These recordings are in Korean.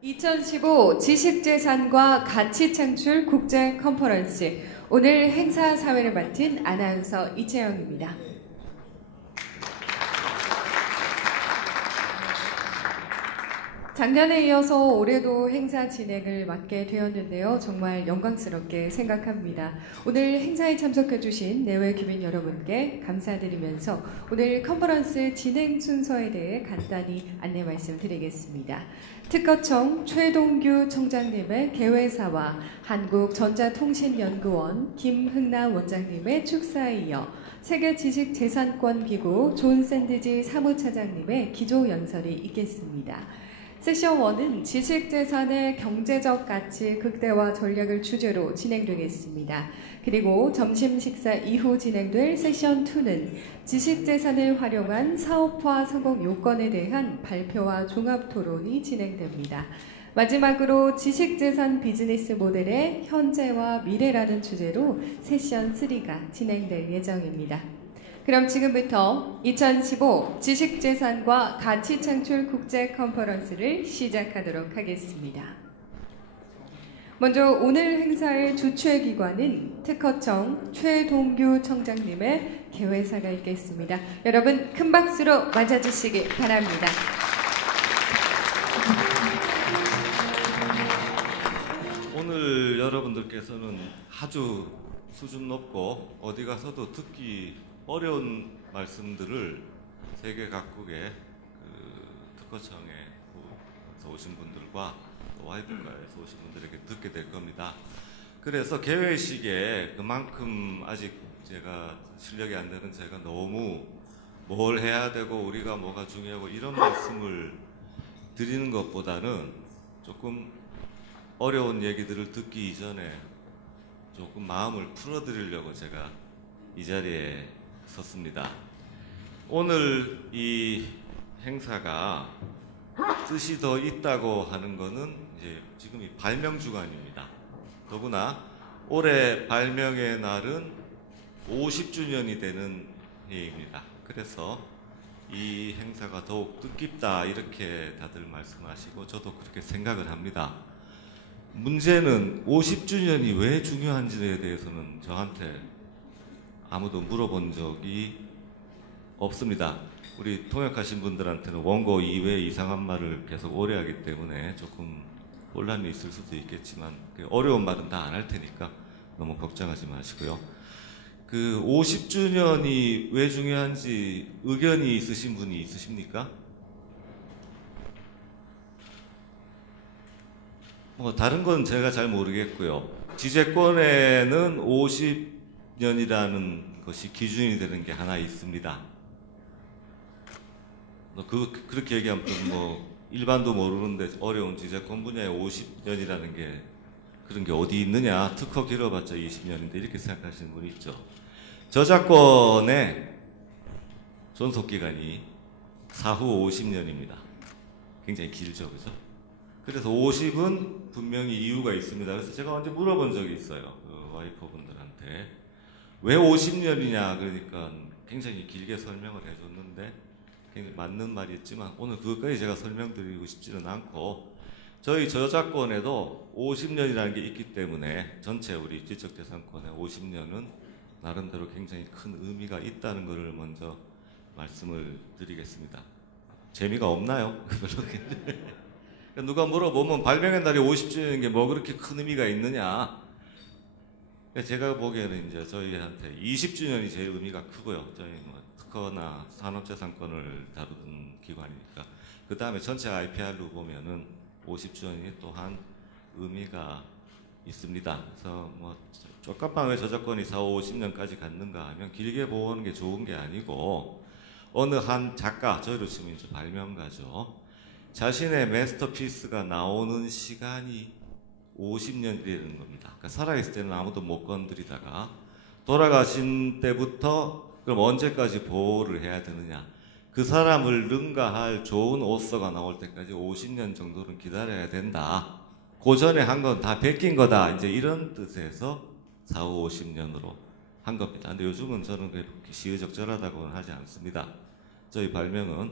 2015 지식재산과 가치창출 국제 컨퍼런스. 오늘 행사 사회를 맡은 아나운서 이채영입니다. 작년에 이어서 올해도 행사 진행을 맡게 되었는데요. 정말 영광스럽게 생각합니다. 오늘 행사에 참석해주신 내외 귀빈 여러분께 감사드리면서 오늘 컨퍼런스 진행 순서에 대해 간단히 안내 말씀드리겠습니다. 특허청 최동규 청장님의 개회사와 한국전자통신연구원 김흥나 원장님의 축사에 이어 세계지식재산권기구 존 샌드지 사무차장님의 기조연설이 있겠습니다. 세션 1은 지식재산의 경제적 가치 극대화 전략을 주제로 진행되겠습니다. 그리고 점심 식사 이후 진행될 세션 2는 지식재산을 활용한 사업화 성공 요건에 대한 발표와 종합토론이 진행됩니다. 마지막으로 지식재산 비즈니스 모델의 현재와 미래라는 주제로 세션 3가 진행될 예정입니다. 그럼 지금부터 2015 지식재산과 가치창출 국제 컨퍼런스를 시작하도록 하겠습니다. 먼저 오늘 행사의 주최기관인 특허청 최동규 청장님의 개회사가 있겠습니다. 여러분 큰 박수로 맞아주시기 바랍니다. 오늘 여러분들께서는 아주 수준 높고 어디 가서도 듣기 어려운 말씀들을 세계 각국의 특허청에서 오신 분들과 또 와이프가에서 오신 분들에게 듣게 될 겁니다. 그래서 개회식에 그만큼 아직 제가 실력이 안 되는 제가 너무 뭘 해야 되고 우리가 뭐가 중요하고 이런 말씀을 드리는 것보다는 조금 어려운 얘기들을 듣기 이전에 조금 마음을 풀어드리려고 제가 이 자리에 섰습니다. 오늘 이 행사가 뜻이 더 있다고 하는 것은 이제 지금이 발명 주간입니다. 더구나 올해 발명의 날은 50주년이 되는 해입니다. 그래서 이 행사가 더욱 뜻깊다 이렇게 다들 말씀하시고 저도 그렇게 생각을 합니다. 문제는 50주년이 왜 중요한지에 대해서는 저한테 아무도 물어본 적이 없습니다. 우리 통역하신 분들한테는 원고 이외에 이상한 말을 계속 오래 하기 때문에 조금 혼란이 있을 수도 있겠지만 어려운 말은 다 안 할 테니까 너무 걱정하지 마시고요. 그 50주년이 왜 중요한지 의견이 있으신 분이 있으십니까? 다른 건 제가 잘 모르겠고요. 지재권에는 50년이라는 것이 기준이 되는 게 하나 있습니다. 그렇게 얘기하면 일반도 모르는데 어려운 지재권 분야에 50년이라는 게 그런 게 어디 있느냐, 특허 길어봤자 20년인데 이렇게 생각하시는 분이 있죠. 저작권의 존속기간이 사후 50년입니다. 굉장히 길죠, 그죠? 그래서 50은 분명히 이유가 있습니다. 그래서 제가 언제 물어본 적이 있어요. 와이퍼분들한테. 왜 50년이냐 그러니까 굉장히 길게 설명을 해줬는데 굉장히 맞는 말이었지만 오늘 그것까지 제가 설명드리고 싶지는 않고 저희 저작권에도 50년이라는 게 있기 때문에 전체 우리 지적재산권의 50년은 나름대로 굉장히 큰 의미가 있다는 것을 먼저 말씀을 드리겠습니다. 재미가 없나요? 누가 물어보면 발명의 날이 50주년인 게 뭐 그렇게 큰 의미가 있느냐. 제가 보기에는 이제 저희한테 20주년이 제일 의미가 크고요. 저희 특허나 산업재산권을 다루는 기관이니까. 그 다음에 전체 IPR로 보면은 50주년이 또한 의미가 있습니다. 그래서 쪽갑방의 저작권이 4, 50년까지 갔는가 하면 길게 보는 게 좋은 게 아니고 어느 한 작가, 저희로 치면 이제 발명가죠. 자신의 마스터피스가 나오는 시간이 50년이라는 겁니다. 그러니까 살아있을 때는 아무도 못 건드리다가 돌아가신 때부터 그럼 언제까지 보호를 해야 되느냐. 그 사람을 능가할 좋은 오서가 나올 때까지 50년 정도는 기다려야 된다. 그 전에 한 건 다 베낀 거다. 이제 이런 뜻에서 4, 50년으로 한 겁니다. 근데 요즘은 저는 그렇게 시의적절하다고는 하지 않습니다. 저희 발명은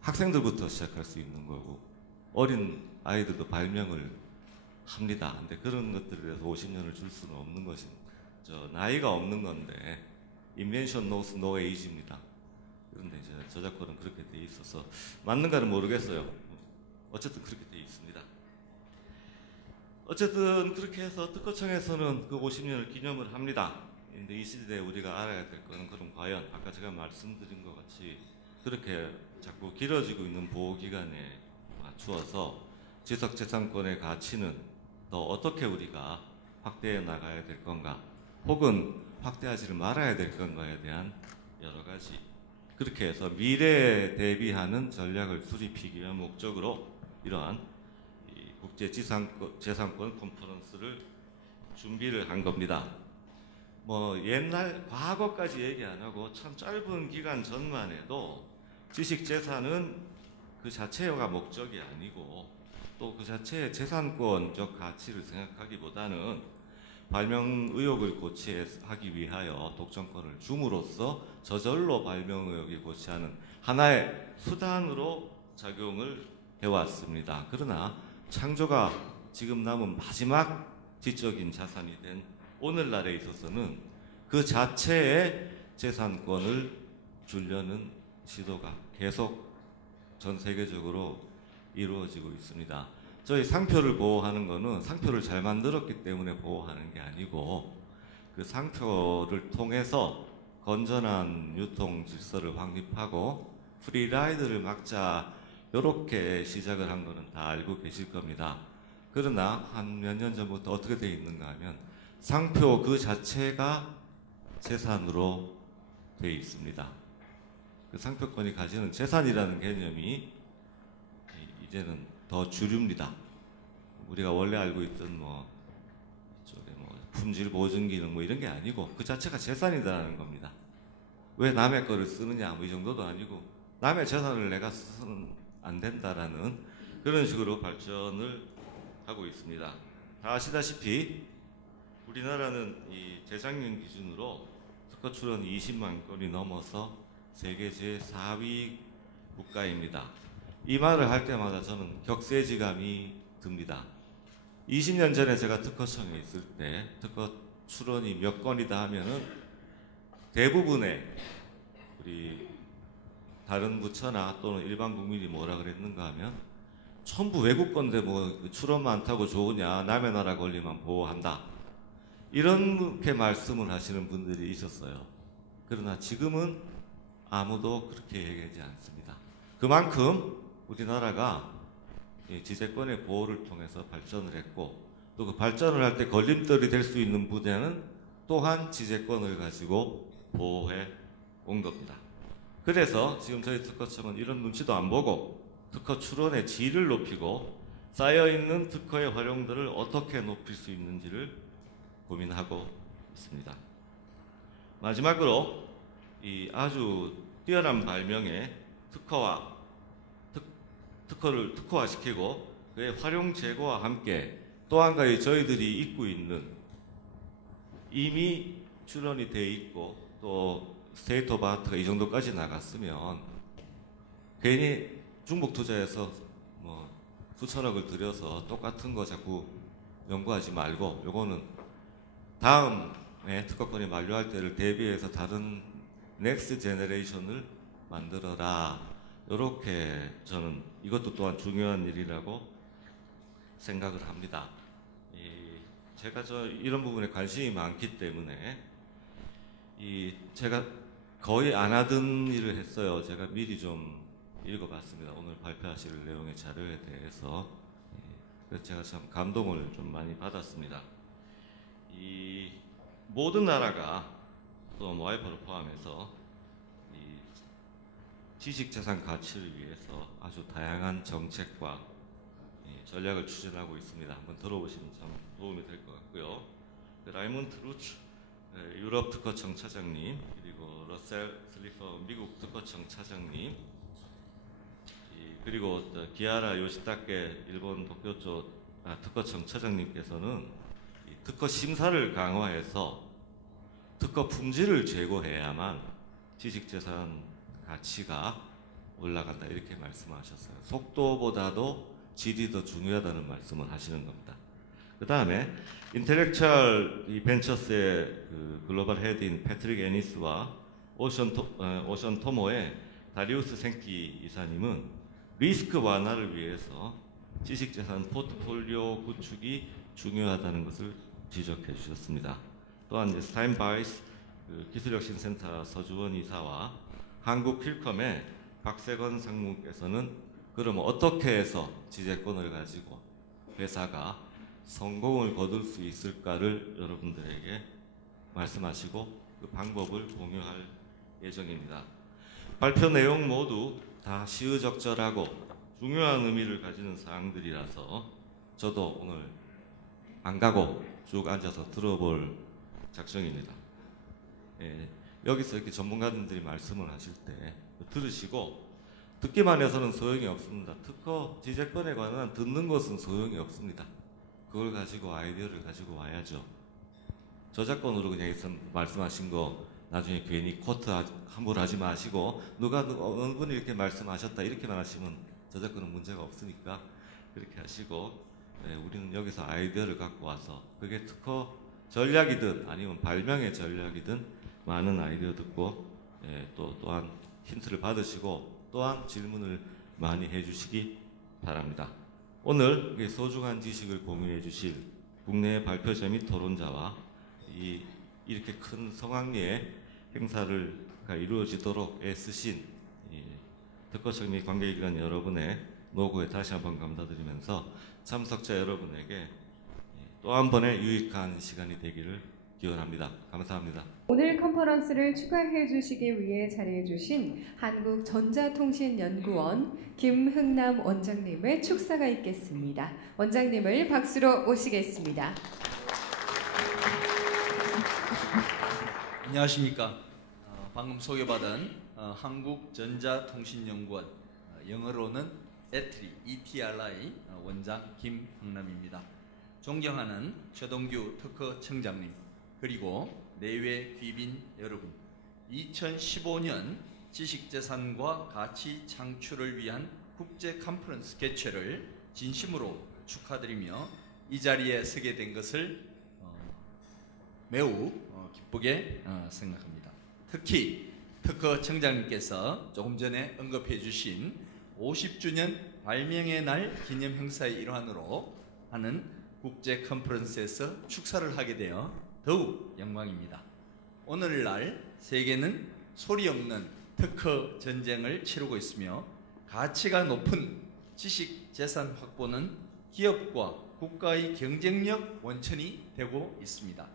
학생들부터 시작할 수 있는 거고 어린 아이들도 발명을 합니다. 근데 그런 것들에 대해서 50년을 줄 수는 없는 것인, 나이가 없는 건데 invention knows no age입니다. 그런데 이제 저작권은 그렇게 돼 있어서 맞는가는 모르겠어요. 어쨌든 그렇게 돼 있습니다. 어쨌든 그렇게 해서 특허청에서는 그 50년을 기념을 합니다. 근데 이 시대에 우리가 알아야 될 거는 그럼 과연 아까 제가 말씀드린 것 같이 그렇게 자꾸 길어지고 있는 보호기간에 맞추어서 지적재산권의 가치는 더 어떻게 우리가 확대해 나가야 될 건가, 혹은 확대하지를 말아야 될 건가에 대한 여러 가지, 그렇게 해서 미래에 대비하는 전략을 수립하기 위한 목적으로 이러한 국제재산권 컨퍼런스를 준비를 한 겁니다. 뭐 옛날 과거까지 얘기 안 하고 참 짧은 기간 전만 해도 지식재산은 그 자체가 목적이 아니고 또 그 자체의 재산권적 가치를 생각하기보다는 발명 의혹을 고치하기 위하여 독점권을 줌으로써 저절로 발명 의혹이 고치하는 하나의 수단으로 작용을 해왔습니다. 그러나 창조가 지금 남은 마지막 지적인 자산이 된 오늘날에 있어서는 그 자체의 재산권을 주려는 시도가 계속 전 세계적으로 이루어지고 있습니다. 저희 상표를 보호하는 거는 상표를 잘 만들었기 때문에 보호하는 게 아니고 그 상표를 통해서 건전한 유통 질서를 확립하고 프리라이드를 막자, 이렇게 시작을 한 거는 다 알고 계실 겁니다. 그러나 한 몇 년 전부터 어떻게 되어 있는가 하면 상표 그 자체가 재산으로 되어 있습니다. 그 상표권이 가지는 재산이라는 개념이 이제는 더 주류입니다. 우리가 원래 알고 있던 품질 보증 기능 이런 게 아니고 그 자체가 재산이라는 겁니다. 왜 남의 거를 쓰느냐 이 정도도 아니고 남의 재산을 내가 쓰는 안 된다라는 그런 식으로 발전을 하고 있습니다. 다 아시다시피 우리나라는 이 재작년 기준으로 특허 출원이 20만 건이 넘어서 세계 제4위 국가입니다. 이 말을 할 때마다 저는 격세지감이 듭니다. 20년 전에 제가 특허청에 있을 때 특허 출원이 몇 건이다 하면은 대부분의 우리 다른 부처나 또는 일반 국민이 뭐라 그랬는가 하면 전부 외국 건데 뭐 출원 많다고 좋으냐, 남의 나라 권리만 보호한다, 이렇게 말씀을 하시는 분들이 있었어요. 그러나 지금은 아무도 그렇게 얘기하지 않습니다. 그만큼 우리나라가 지재권의 보호를 통해서 발전을 했고 또 그 발전을 할 때 걸림돌이 될 수 있는 부분은 또한 지재권을 가지고 보호해 온 겁니다. 그래서 지금 저희 특허청은 이런 눈치도 안 보고 특허 출원의 질을 높이고 쌓여있는 특허의 활용도를 어떻게 높일 수 있는지를 고민하고 있습니다. 마지막으로 이 아주 뛰어난 발명에 특허를 특허화시키고 그의 활용 제고와 함께 또 한 가지 저희들이 입고 있는 이미 출원이 돼 있고 또 스테이트 오브 아트가 이 정도까지 나갔으면 괜히 중복 투자해서 뭐 수천억을 들여서 똑같은 거 자꾸 연구하지 말고 요거는 다음에 특허권이 만료할 때를 대비해서 다른 넥스트 제너레이션을 만들어라, 이렇게 저는 이것도 또한 중요한 일이라고 생각을 합니다. 제가 이런 부분에 관심이 많기 때문에 제가 거의 안 하던 일을 했어요. 제가 미리 좀 읽어봤습니다. 오늘 발표하실 내용의 자료에 대해서. 그래서 제가 참 감동을 좀 많이 받았습니다. 이 모든 나라가 또 와이퍼를 포함해서 이 지식재산 가치를 위해서 아주 다양한 정책과 전략을 추진하고 있습니다. 한번 들어보시면 참 도움이 될 것 같고요. 라이몬드 루츠 유럽 특허청 차장님, 그리고 러셀 슬리퍼 미국 특허청 차장님, 그리고 기아라 요시타케 일본 도쿄조 특허청 차장님께서는 특허 심사를 강화해서 특허 품질을 제고해야만 지식재산 가치가 올라간다, 이렇게 말씀하셨어요. 속도보다도 질이 더 중요하다는 말씀을 하시는 겁니다. 그 다음에 인텔렉츄얼 이 벤처스의 그 글로벌 헤드인 패트릭 애니스와 오션 토모의 다리우스 생키 이사님은 리스크 완화를 위해서 지식재산 포트폴리오 구축이 중요하다는 것을 지적해 주셨습니다. 또한 스타인바이스 기술혁신센터 서주원 이사와 한국 퀼컴의 박세건 상무께서는 그럼 어떻게 해서 지재권을 가지고 회사가 성공을 거둘 수 있을까를 여러분들에게 말씀하시고 그 방법을 공유할 예정입니다. 발표 내용 모두 다 시의적절하고 중요한 의미를 가지는 사항들이라서 저도 오늘 안 가고 쭉 앉아서 들어볼 작정입니다. 여기서 이렇게 전문가들이 말씀을 하실 때 들으시고 듣기만 해서는 소용이 없습니다. 특허 지재권에 관한 듣는 것은 소용이 없습니다. 그걸 가지고 아이디어를 가지고 와야죠. 저작권으로 그냥 말씀하신 거 나중에 괜히 코트 함부로 하지 마시고 누가 어느 분이 이렇게 말씀하셨다 이렇게만 하시면 저작권은 문제가 없으니까 그렇게 하시고 우리는 여기서 아이디어를 갖고 와서 그게 특허 전략이든 아니면 발명의 전략이든 많은 아이디어 듣고 또한 힌트를 받으시고 또한 질문을 많이 해주시기 바랍니다. 오늘 소중한 지식을 공유해 주실 국내 발표자 및 토론자와 이렇게 큰 성황리에 행사가 이루어지도록 애쓰신 특허청 및 관계기관 여러분의 노고에 다시 한번 감사드리면서 참석자 여러분에게 또 한 번의 유익한 시간이 되기를 기원합니다. 감사합니다. 오늘 컨퍼런스를 추가해 주시기 위해 자리해 주신 한국전자통신연구원 김흥남 원장님의 축사가 있겠습니다. 원장님을 박수로 모시겠습니다. 안녕하십니까. 방금 소개받은 한국전자통신연구원 영어로는 ETRI 원장 김흥남입니다. 존경하는 최동규 특허청장님 그리고 내외 귀빈 여러분, 2015년 지식재산과 가치 창출을 위한 국제 컨퍼런스 개최를 진심으로 축하드리며 이 자리에 서게 된 것을 매우 기쁘게 생각합니다. 특히 특허청장님께서 조금 전에 언급해 주신 50주년 발명의 날 기념 행사의 일환으로 하는 국제 컨퍼런스에서 축사를 하게 되어 더욱 영광입니다. 오늘날 세계는 소리 없는 특허 전쟁을 치르고 있으며 가치가 높은 지식 재산 확보는 기업과 국가의 경쟁력 원천이 되고 있습니다.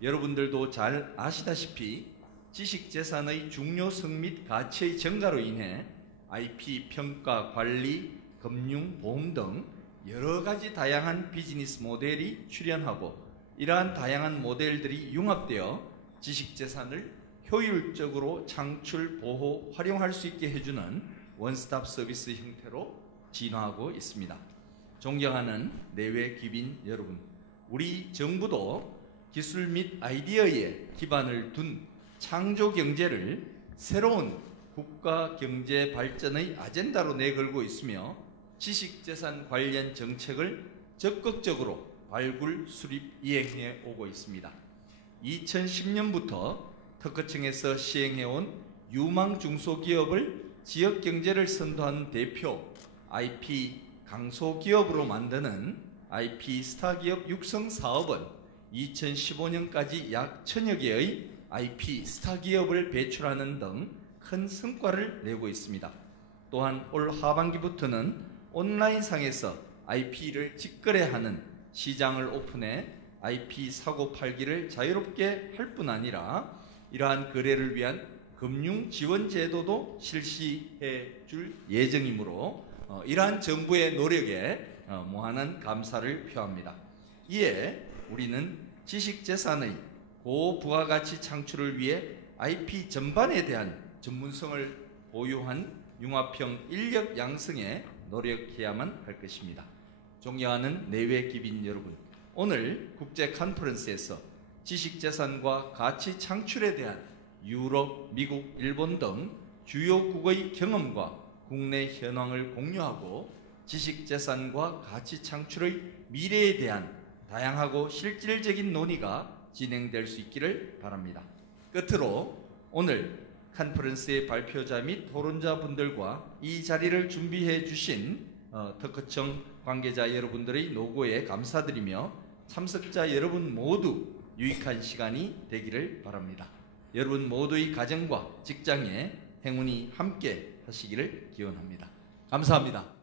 여러분들도 잘 아시다시피 지식 재산의 중요성 및 가치의 증가로 인해 IP 평가, 관리, 금융, 보험 등 여러 가지 다양한 비즈니스 모델이 출현하고 이러한 다양한 모델들이 융합되어 지식재산을 효율적으로 창출, 보호, 활용할 수 있게 해주는 원스톱 서비스 형태로 진화하고 있습니다. 존경하는 내외 귀빈 여러분, 우리 정부도 기술 및 아이디어에 기반을 둔 창조 경제를 새로운 국가 경제 발전의 아젠다로 내걸고 있으며 지식재산 관련 정책을 적극적으로 발굴, 수립, 이행해 오고 있습니다. 2010년부터 특허청에서 시행해온 유망 중소기업을 지역경제를 선도하는 대표 IP 강소기업으로 만드는 IP 스타기업 육성 사업은 2015년까지 약 1000여 개의 IP 스타기업을 배출하는 등 큰 성과를 내고 있습니다. 또한 올 하반기부터는 온라인상에서 IP를 직거래하는 시장을 오픈해 IP 사고 팔기를 자유롭게 할 뿐 아니라 이러한 거래를 위한 금융 지원 제도도 실시해 줄 예정이므로 이러한 정부의 노력에 무한한 감사를 표합니다. 이에 우리는 지식재산의 고부가가치 창출을 위해 IP 전반에 대한 전문성을 보유한 융합형 인력 양성에 노력해야만 할 것입니다. 존경하는 내외 귀빈 여러분, 오늘 국제 컨퍼런스에서 지식재산과 가치 창출에 대한 유럽, 미국, 일본 등 주요국의 경험과 국내 현황을 공유하고 지식 재산과 가치 창출의 미래에 대한 다양하고 실질적인 논의가 진행될 수 있기를 바랍니다. 끝으로 오늘 컨퍼런스의 발표자 및 토론자 분들과 이 자리를 준비해 주신 특허청 관계자 여러분들의 노고에 감사드리며 참석자 여러분 모두 유익한 시간이 되기를 바랍니다. 여러분 모두의 가정과 직장에 행운이 함께 하시기를 기원합니다. 감사합니다.